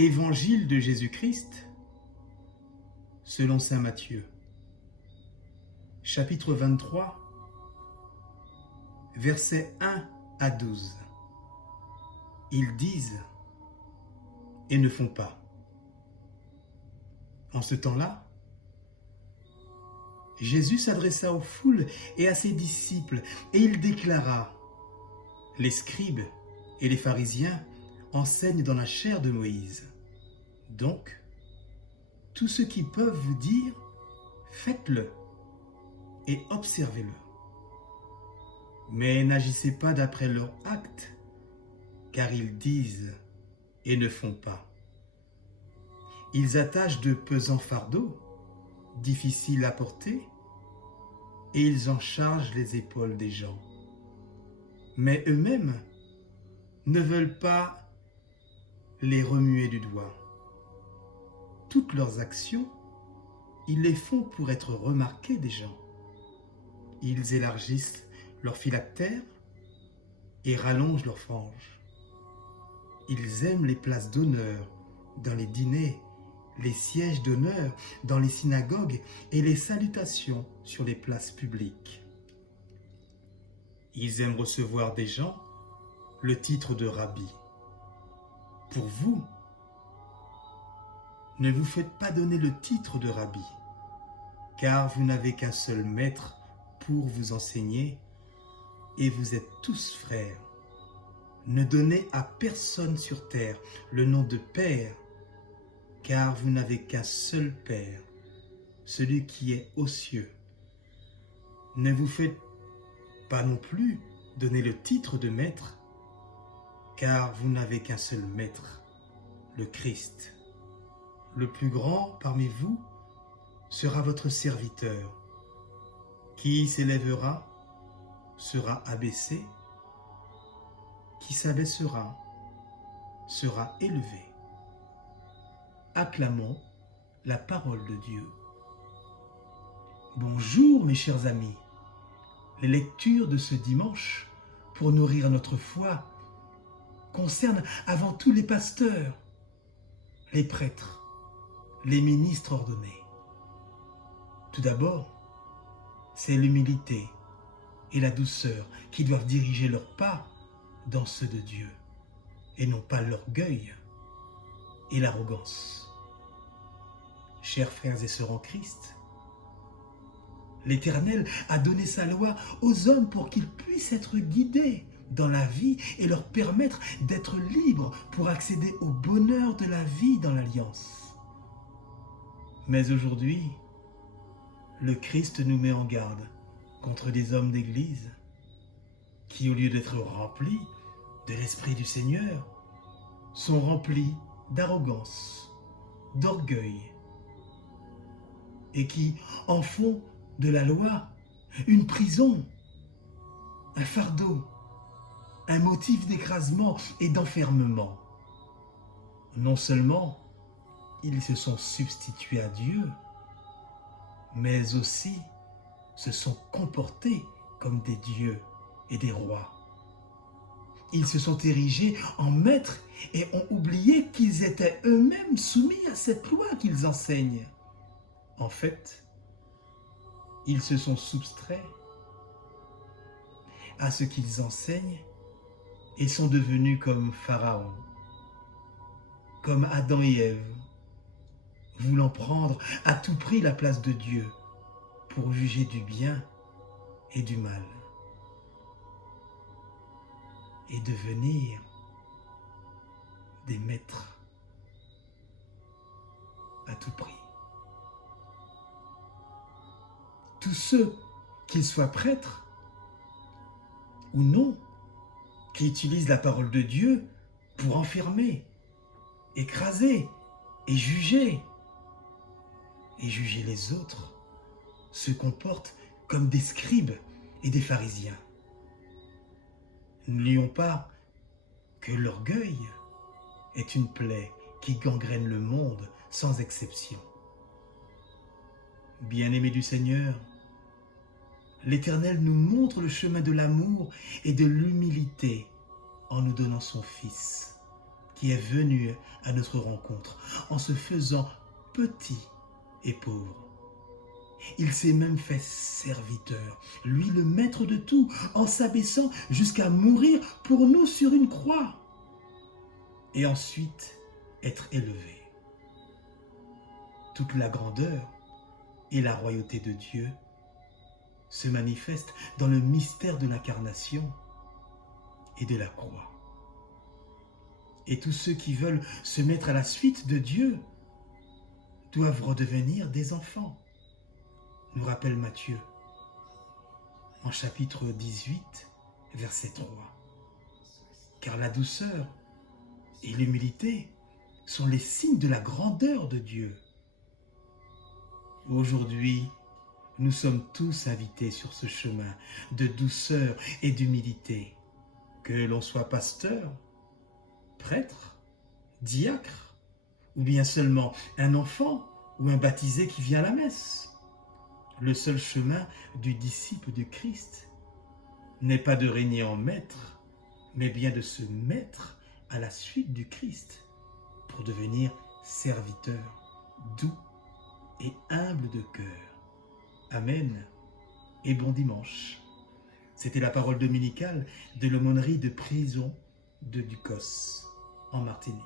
Évangile de Jésus-Christ selon saint Matthieu, chapitre 23, versets 1 à 12. Ils disent et ne font pas. En ce temps-là, Jésus s'adressa aux foules et à ses disciples, et il déclara : les scribes et les pharisiens enseignent dans la chair de Moïse. Donc, tout ce qu'ils peuvent vous dire, faites-le et observez-le. Mais n'agissez pas d'après leurs actes, car ils disent et ne font pas. Ils attachent de pesants fardeaux, difficiles à porter, et ils en chargent les épaules des gens. Mais eux-mêmes ne veulent pas les remuer du doigt. Toutes leurs actions, ils les font pour être remarqués des gens. Ils élargissent leurs phylactères et rallongent leurs franges. Ils aiment les places d'honneur dans les dîners, les sièges d'honneur dans les synagogues et les salutations sur les places publiques. Ils aiment recevoir des gens le titre de rabbi. Pour vous, ne vous faites pas donner le titre de rabbi, car vous n'avez qu'un seul maître pour vous enseigner, et vous êtes tous frères. Ne donnez à personne sur terre le nom de Père, car vous n'avez qu'un seul Père, celui qui est aux cieux. Ne vous faites pas non plus donner le titre de Maître, car vous n'avez qu'un seul Maître, le Christ. Le plus grand parmi vous sera votre serviteur. Qui s'élèvera sera abaissé, qui s'abaissera sera élevé. Acclamons la parole de Dieu. Bonjour mes chers amis. Les lectures de ce dimanche pour nourrir notre foi concernent avant tout les pasteurs, les prêtres, les ministres ordonnés. Tout d'abord, c'est l'humilité et la douceur qui doivent diriger leurs pas dans ceux de Dieu, et non pas l'orgueil et l'arrogance. Chers frères et sœurs en Christ, l'Éternel a donné sa loi aux hommes pour qu'ils puissent être guidés dans la vie et leur permettre d'être libres pour accéder au bonheur de la vie dans l'Alliance. Mais aujourd'hui, le Christ nous met en garde contre des hommes d'Église qui, au lieu d'être remplis de l'Esprit du Seigneur, sont remplis d'arrogance, d'orgueil, et qui en font de la loi une prison, un fardeau, un motif d'écrasement et d'enfermement. Non seulement ils se sont substitués à Dieu, mais aussi se sont comportés comme des dieux et des rois. Ils se sont érigés en maîtres et ont oublié qu'ils étaient eux-mêmes soumis à cette loi qu'ils enseignent. En fait, ils se sont soustraits à ce qu'ils enseignent et sont devenus comme Pharaon, comme Adam et Ève, voulant prendre à tout prix la place de Dieu pour juger du bien et du mal, et devenir des maîtres à tout prix. Tous ceux, qu'ils soient prêtres ou non, qui utilisent la parole de Dieu pour enfermer, écraser et juger les autres, se comportent comme des scribes et des pharisiens. N'oublions pas que l'orgueil est une plaie qui gangrène le monde sans exception. Bien-aimés du Seigneur, l'Éternel nous montre le chemin de l'amour et de l'humilité en nous donnant son Fils, qui est venu à notre rencontre en se faisant petit et pauvre. Il s'est même fait serviteur, lui le maître de tout, en s'abaissant jusqu'à mourir pour nous sur une croix, et ensuite être élevé. Toute la grandeur et la royauté de Dieu se manifestent dans le mystère de l'incarnation et de la croix. Et tous ceux qui veulent se mettre à la suite de Dieu doivent redevenir des enfants, nous rappelle Matthieu en chapitre 18, verset 3. Car la douceur et l'humilité sont les signes de la grandeur de Dieu. Aujourd'hui, nous sommes tous invités sur ce chemin de douceur et d'humilité, que l'on soit pasteur, prêtre, diacre, ou bien seulement un enfant ou un baptisé qui vient à la messe. Le seul chemin du disciple de Christ n'est pas de régner en maître, mais bien de se mettre à la suite du Christ pour devenir serviteur doux et humble de cœur. Amen et bon dimanche. C'était la parole dominicale de l'aumônerie de prison de Ducos en Martinique.